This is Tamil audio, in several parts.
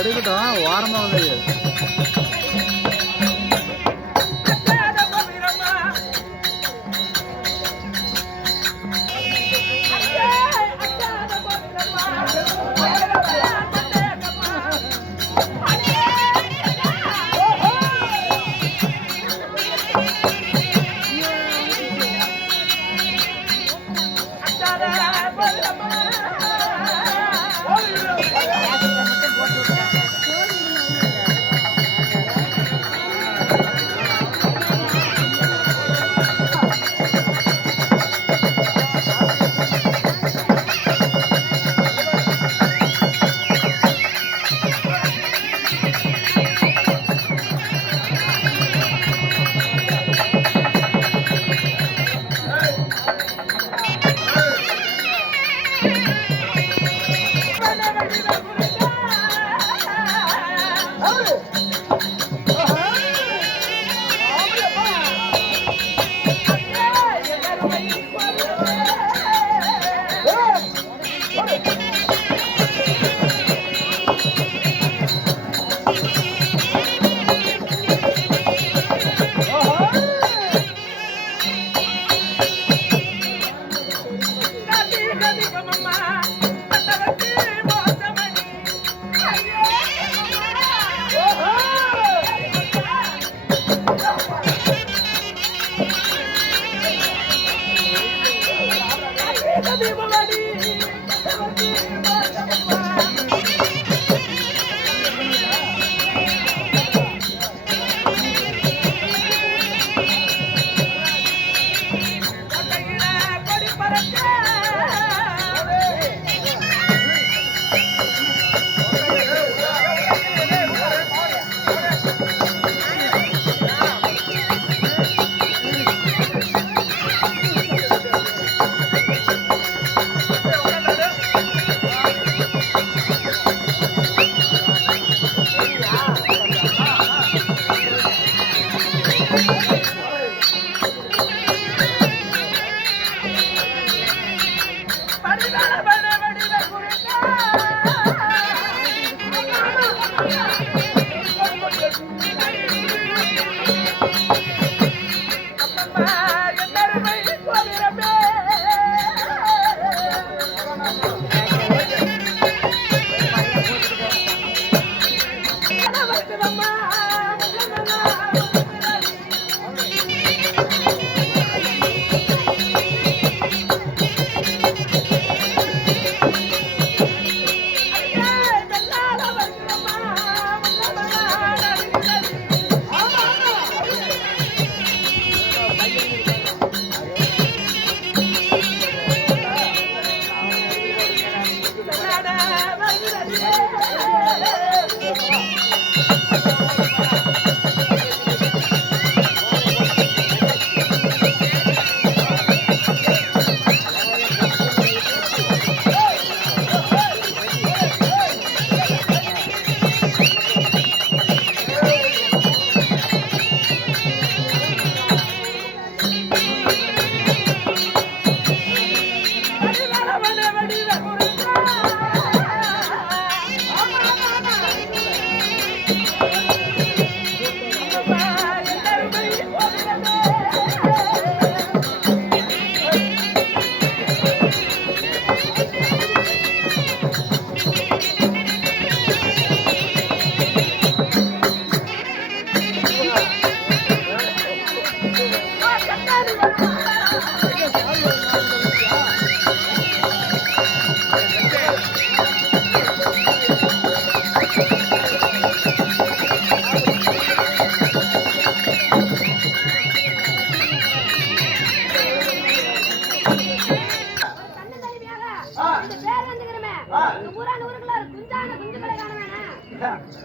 எடுக்கட்டும் வாரமா வந்து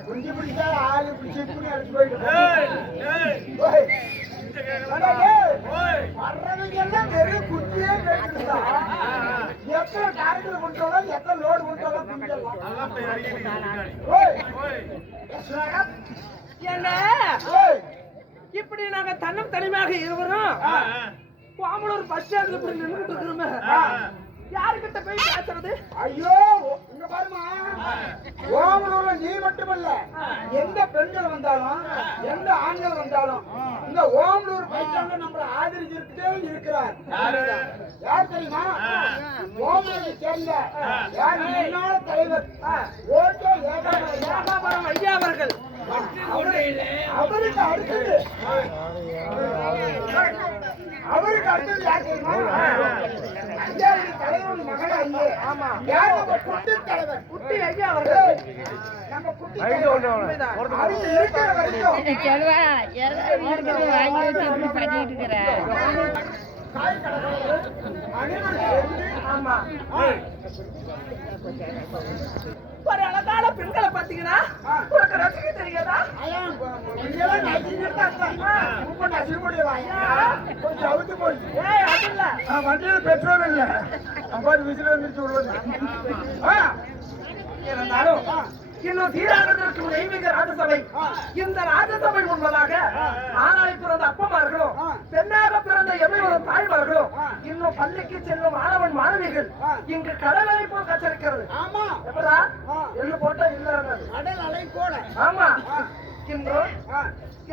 குஞ்சு பிடிச்சா ஆளு பிடிச்சி அடிச்சு போயிட்டு வர்றவங்க எல்லாம் வெறும் குஞ்சியே கேட்டுருந்தா எத்தனை டாக்டர் கொடுத்தாலும் எத்தனை லோடு கொடுத்தாலும் என்ன இப்படி நாங்க தன்னம் தனிமையாக இருவரும் பாமலூர் பஸ் ஸ்டாண்ட்ல போய் நின்றுட்டு இருக்கிறோமே யாருக்கிட்ட போய் பேசுறது? ஐயோ இங்க பாருமா, ஓமலூர்ல நீ மட்டுமல்ல, எந்த பெண்கள் வந்தாலும் எந்த ஆண்கள் வந்தாலும் இந்த ஓமலூர் பஸ் ஸ்டாண்ட்ல நம்மள ஆதரிச்சுட்டே இருக்கிறார். யார் தெரியுமா? ஓமலூரை சேர்ந்த யார் முன்னாள் தலைவர் ஓட்டோ ஏகாபுரம் ஐயா அவர்கள். அவருக்கு அடுத்தது யார் தெரியுமா? தலைவர் மகள் ஐயே. ஆமா, யார் நம்ம குட்டி தலைவர் குட்டி ஐயா அவர்கள். நம்ம குட்டி அது இருக்கிற வரைக்கும் காய் கடை ஆமா ஒரு அழகான பெண்களை பாத்தீங்கன்னா உனக்கு ரசிக்க தெரியாதா? வண்டியில பெட்ரோல் இல்ல, 50 விசில் வந்துருச்சு. இருந்தாலும் இன்னும் தீராக தெய்வீக ராஜசபை, இந்த ராஜசபை முன்பதாக ஆணாய் பிறந்த அப்பமார்களும் பெண்ணாக பிறந்த எமையோரும் தாய்மார்களும் இன்னும் பள்ளிக்கு செல்லும் மாணவன் மாணவிகள் இங்கு கடலை போல் கச்சரிக்கிறது. ஆமா, எப்படா எள்ளு போட்டா இல்ல கடல் அலை போல. ஆமா, இன்று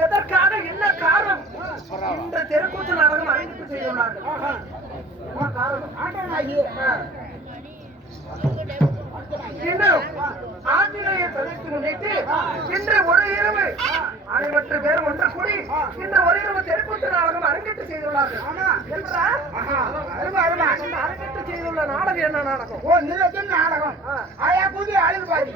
எதற்காக என்ன காரணம்? இந்த தெருக்கூத்து நாடகம் அறிவிப்பு செய்துள்ளார்கள். இன்னும் ஆஞ்சநேய சதுர்த்தி முன்னிட்டு இன்று ஒரு இரவு அனைவற்ற பேர் ஒன்று கூடி இந்த ஒரு இரவு தெருக்கூத்து நாடகம் அரங்கேற்று செய்துள்ளார்கள். அரங்கேற்று செய்துள்ள நாடகம் என்ன நாடகம்? ஓ, நீங்க நாடகம் ஆயா கூதி ஆயுள் பாதி.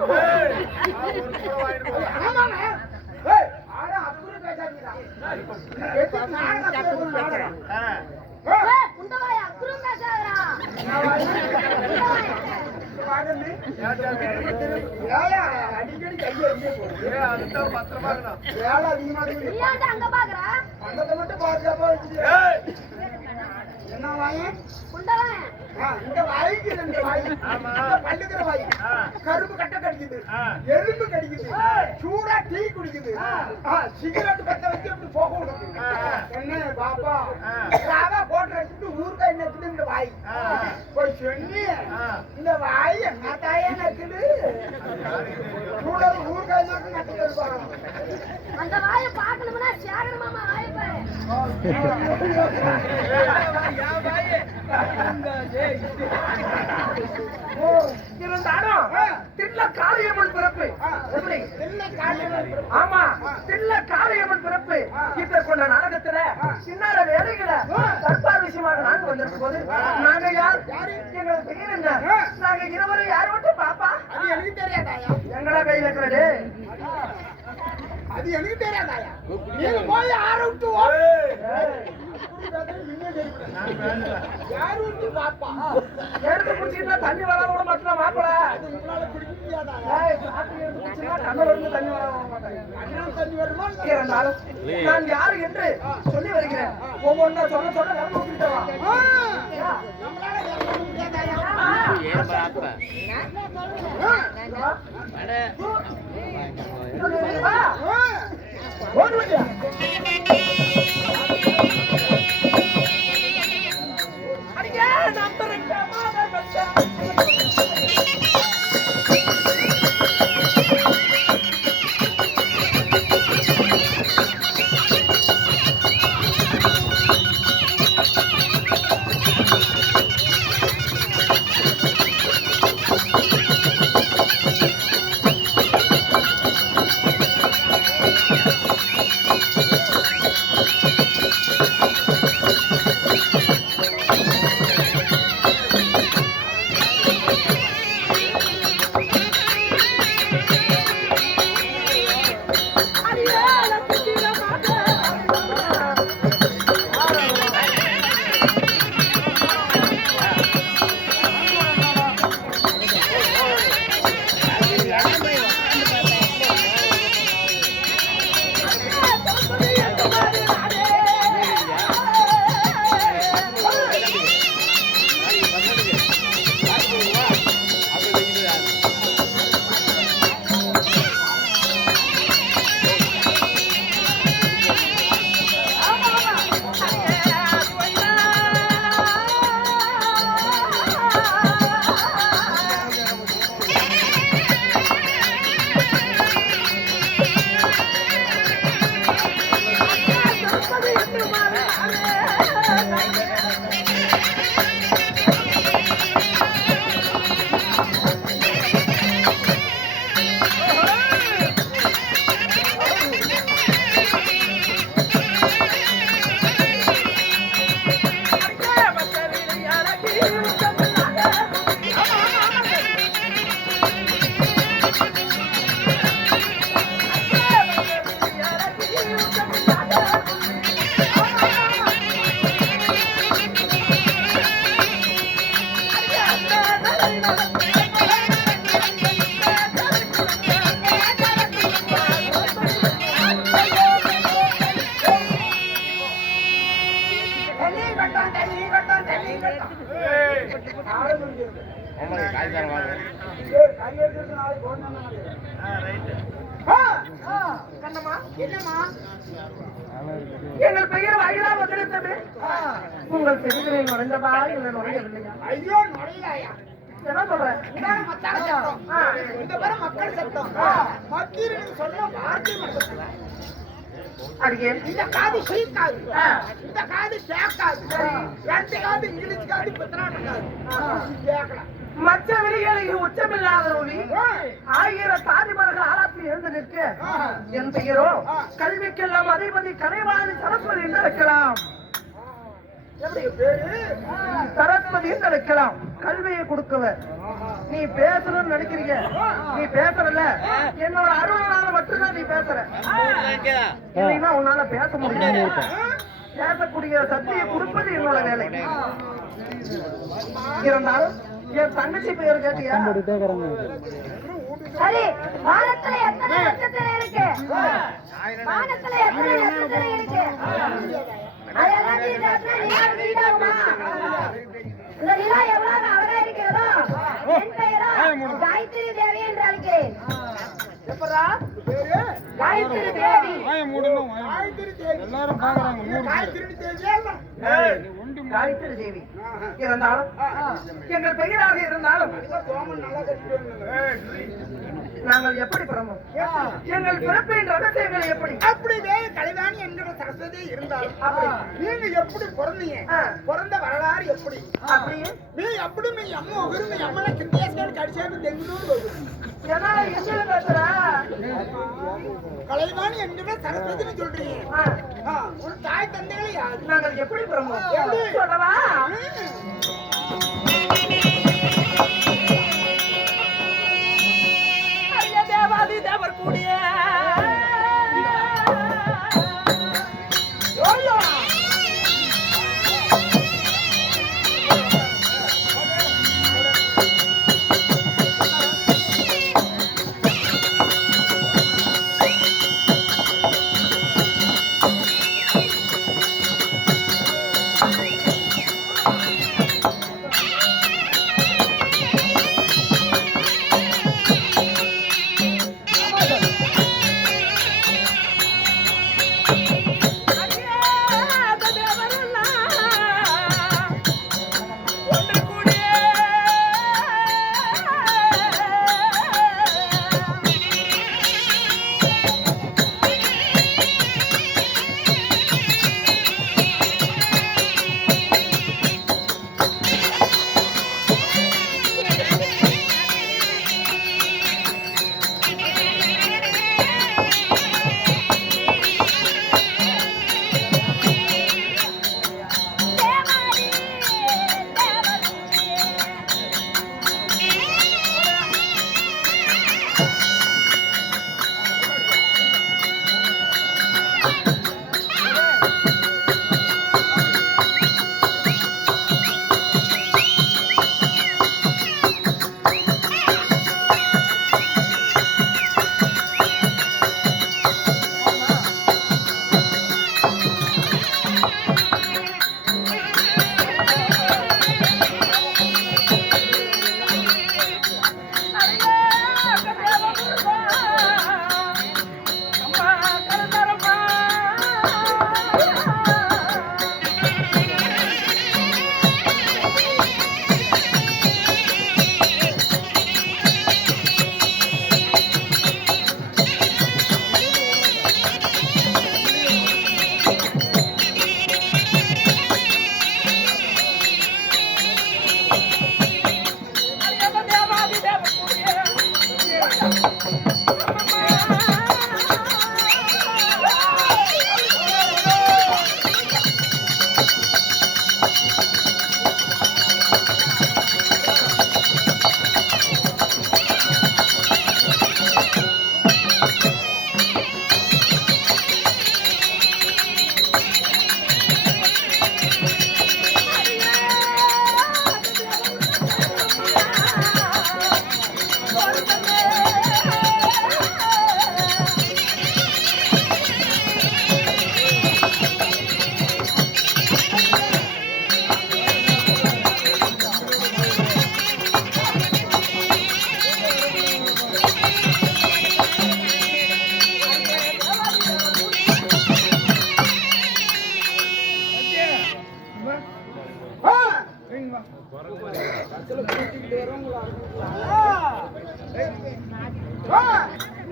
அடிக்கடி கையை வேலை அதிகமாக மட்டும் பாதுகாப்பா வச்சு என்ன வாங்க இந்த வாய்க்கு ரெண்டு வாய், பல்லுக்கிற வாய், கரும்பு கட்ட கடிக்குது, எறும்பு கடிக்குது, சூடா டீ குடிக்குது, சிகரெட் கட்ட வச்சு அப்படி போக விடுது. என்ன பாப்பா ராவா போட்டு வச்சுட்டு ஊருக்கா என்ன இந்த வாய் போய் சொல்லி இந்த வாய் என்ன தாயே நக்குது சூட ஊருக்காய் நட்டு இருப்பாங்க. அந்த வாயை பார்க்கணும்னா சேகர மாமா வாயை பாரு. இருந்தாலும் தில்ல காளியம்மன் பிறப்பு. ஆமா, தில்ல காளியம்மன் பிறப்பு இப்ப கொண்ட நாடகத்துல சின்னார வேலைகளை தற்பார் விஷயமாக நாங்க வந்திருக்கும் போது நாங்க யார், எங்களுக்கு பெயர் என்ன, நாங்க இருவரும் யார் மட்டும் பாப்பா? அது எனக்கு தெரியாதாயா? எங்களா கையில இருக்கிறது அது எனக்கு தெரியாதாயா? நீங்க போய் யார விட்டு யாரு விட்டு பாப்பா எடுத்து குடிச்சுட்டா தண்ணி வராத விட மாட்டோம் மாப்பிள. உங்களால குடிக்க முடியாதாயா? கண்ணூர் இருந்து தண்ணி வராத விட மாட்டாங்க. தண்ணி வருமா? இருந்தாலும் நான் யாரு என்று சொல்லி வருகிறேன். ஒவ்வொன்றா சொல்ல சொல்ல நம்ம விட்டுட்டோம். நம்மளால சொல்ல முடியாதாயா? எங்கள் பெயர் வயலா வந்திருந்தது. உங்கள் செவிகளில் நுழைந்ததா இல்லை நுழையவில்லையா? ஐயோ நுழையாயா என்ன சொல்றேன்? இந்த பேர மக்கள் சத்தம் மக்கள் சொன்ன வார்த்தை மட்டும் அடியே இந்த காது சீக்காது இந்த காது கேட்காது ரெண்டு காது இங்கிலீஷ் காது பத்திராட்டு காது கேட்கலாம். மற்ற வெளிகளில் உச்சமில்லாத ஒளி ஆயிரம் தாதிமர்கள் ஆராய்ச்சி எழுந்து நிற்க என் பெயரோ கல்விக்கெல்லாம் அதிபதி கலைவாணி சரஸ்வதி என்று இருக்கலாம். சரஸ்வதி என்று இருக்கலாம். கல்வியை கொடுக்கவ நீ பேசணும்னு நினைக்கிறீங்க. நீ பேசுறல என்னோட அருளால மட்டும்தான் நீ பேசுற. இல்லைன்னா உன்னால பேச முடியாது. பேசக்கூடிய சக்தியை கொடுப்பது என்னோட வேலை. இருந்தாலும் என் தங்கச்சி பெயர் கேட்டியா? சரி, வானத்துல எத்தனை நட்சத்திரம் இருக்கு? வானத்துல எத்தனை நட்சத்திரம் இருக்கு? அதெல்லாம் நீ பேசினா நிலா வீடாகுமா? இந்த நிலா எவ்வளவு அழகா இருக்கிறதோ என் பெயரோ காயத்ரி தேவி என்று அழைக்கிறேன். காயத்ரி தேவி. எல்லாரும் பாக்குறாங்க. காயத்ரி தேவி இருந்தாலும் எங்கள் பெயராக இருந்தாலும் நாங்கள் எப்படி பிறந்தோம்? எங்கள் பிறப்பின் ரகசியங்கள் எப்படி? அப்படியே கலைவாணி என்கிற சரஸ்வதி இருந்தால் நீங்க எப்படி பிறந்தீங்க? பிறந்த வரலாறு எப்படி? அப்படியே நீ எப்படி நீ அம்மா உருமை அம்மனை கிண்டேஸ்கர் கடிச்சாட்டு தெங்குனு என்னால என்ன பேசுற? கலைவாணி என்கிற சரஸ்வதினு சொல்றீங்க. உன் தாய் தந்தைகளை யாரு? நாங்கள் எப்படி பிறந்தோம்? எப்படி? சொல்லவா? தேவாதி தேவர் கூடிய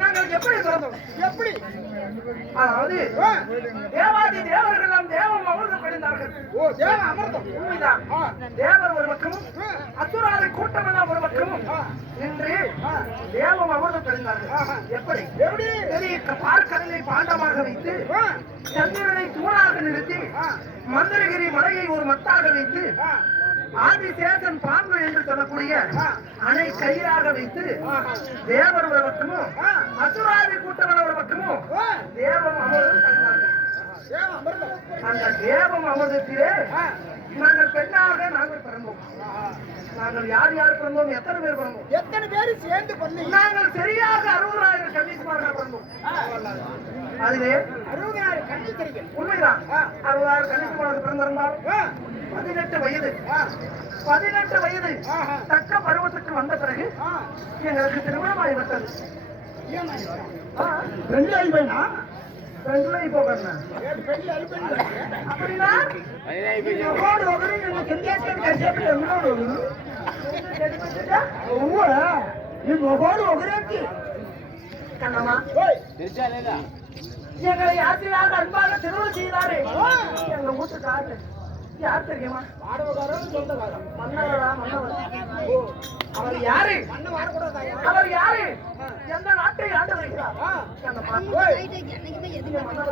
நாங்கள் எப்படி பிறந்தோம்? எப்படி அதாவது தேவாதி தேவர்களெல்லாம் தேவம் அமிர்தம் கிடைந்தார்கள். ஓ தேவ அமிர்தம் உண்மைதான். தேவர் ஒரு பக்கமும் அசுராதி கூட்டமெல்லாம் ஒரு பக்கமும் நின்று தேவம் அமிர்தம் கிடைந்தார்கள். எப்படி எப்படி பெரிய பார்க்கடலை பாண்டமாக வைத்து சந்திரனை தூணாக நிறுத்தி மந்திரகிரி மலையை ஒரு மத்தாக வைத்து ஆதிசேஷன் பாம்பு என்று சொல்லக்கூடிய அணை கயிறாக வைத்து தேவர் ஒரு பக்கமும் அசுராதி கூட்டம் ஒரு பக்கமும் தேவம் அமிர்தம் கிடைத்தார்கள். தேவ அமிர்தம் அந்த தேவம் அமிர்தத்திலே நாங்கள் பெண்ணாக நாங்கள் பிறந்தோம். நாங்கள் யார் யார் பிறந்தோம்? எத்தனை பேர் பிறந்தோம்? எத்தனை பேர் சேர்ந்து பண்ணீங்க? நாங்கள் சரியாக 60,000 கன்னிஸ்மார்கள் பிறந்தோம். அதிலே 60,000 கன்னித்தரிகள். உண்மைதான். 60,000 கன்னிஸ்மார்கள் பிறந்திருந்தாலும் 18 வயது 18 வயது தக்க பருவத்துக்கு வந்த பிறகு எங்களுக்கு திருமணமாகிவிட்டது. ரெண்டு ஐபேனா? ரெண்டுல இப்போ பண்ண பெரிய ஐபேன் அப்படின்னா மகோடு ஒகரி நீங்க செஞ்சாச்சு கஷ்டப்பட்டு எங்களோடு நீ மகோடு ஒகரேக்கு கண்ணம்மா ஓய் எங்களை யாத்திரையாக அன்பாக திருமணம் செய்தாரே எங்க வீட்டுக்காரர் யார் தெரியுமா? ஆடவகாரன் சொந்தக்காரன் மன்னவரா? மன்னவர். அவர் யாரு? அண்ணன் வரக்கூடாதாயா? அவர் யாரு? எந்த நாட்டை ஆண்டு வருகிறார்? கண்ணம்மா மன்னவர்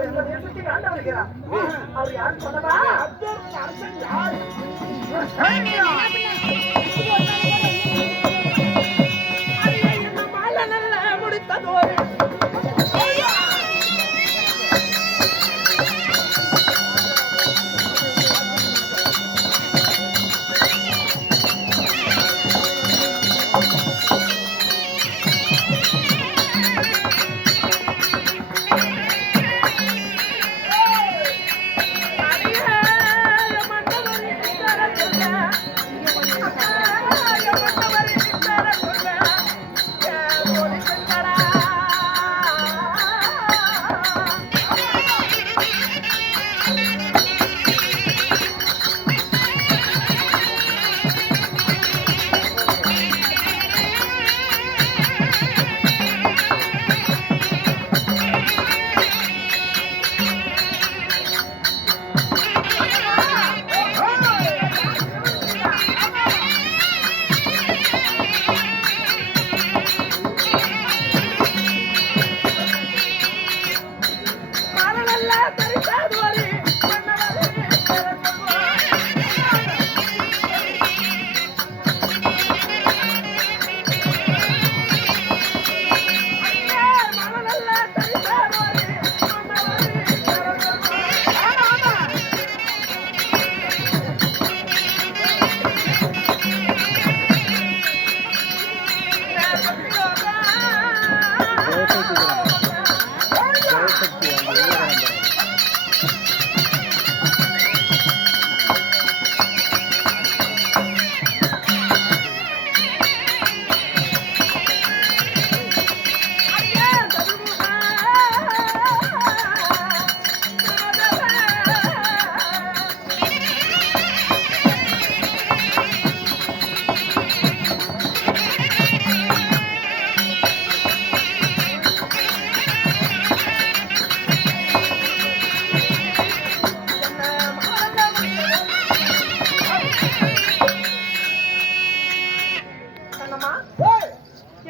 எந்த தேசத்தை ஆண்டு வருகிறார்? அவர் யார் சொல்லவா? அப்துல் அரசன் யார்? இந்த மாலை நல்ல முடித்ததோடு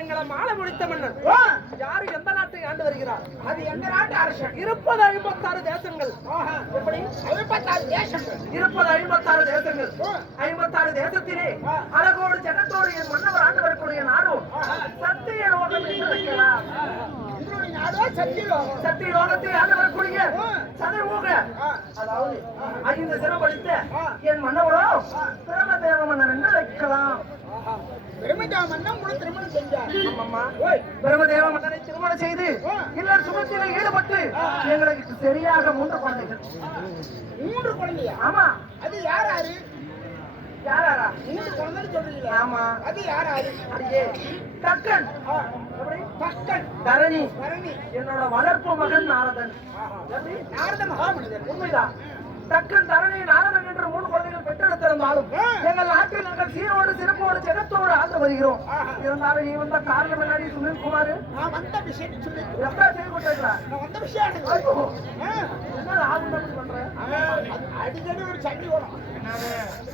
எங்களை மாலை முடித்த மன்னர் யாரு எந்த நாட்டை ஆண்டு வருகிறார்? அது எங்க நாட்டு அரசன். 56 தேசங்கள். எப்படி 56 தேசங்கள்? 56 தேசங்கள். 56 தேசத்திலே அழகோடு ஜெகத்தோடு என் மன்னவர் ஆண்டு வரக்கூடிய நாடும் சத்திய லோகம் என்று வைக்கலாம். உங்களுடைய நாடோ சத்தியலோகம். சத்திய லோகத்தை ஆண்டு வரக்கூடிய சதுர்முக, அதாவது 5 சிறப்பளித்த என் மன்னவரோ பிரமதேவ மன்னர் என்று வைக்கலாம். பிரம்மதேவன் தான் உங்களை திருமணம் செஞ்சார். ஆமாம்மா. ஓய், பிரம்மதேவ மன்னனை திருமணம் செய்து இல்லர் சுமத்தில ஈடுபட்டு எங்களுக்கு சரியாக 3 குழந்தைகள். 3 குழந்தையா? ஆமா. அது யாராரு? யாரா? 3 குழந்தைன்னு சொல்றீங்களா? ஆமா. அது யாராரு? அடியே தக்கன், பக்கன், தரணி, பரணி, என்னோட வளர்ப்பு மகன் நாரதன். எப்படி? நாரத மகாமனிதர். உண்மைதான். தக்கன், தரணி, நாரதன் என்று 3 குழந்தைகள் பெற்றெடுத்திருந்தாலும் எங்கள் நாட்டில் நாங்கள் சீரோடு சிறப்போடு ஜெகத்தோடு ஆண்டு வருகிறோம். இருந்தாலும் நீ வந்த காரணம் முன்னாடி சுனில்குமார் நான் வந்த விஷயம் சொல்லி எப்ப செய்து கொடுத்தா? நான் வந்த விஷயம் எனக்கு ஐயோ, ஆ. என்ன ஆகும் அப்படி பண்ற? அடிக்கடி ஒரு சண்டை வரும்.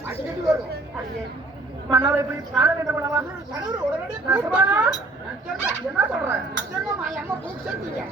அடிக்கடி வரும். அடியே, மன்னரை போய் காண என்ன பண்ணவா? கணவர் உடனடியே நான் சும்மானா? என்ன சொல்ற? அம்மா பூ சேர்த்தீங்க.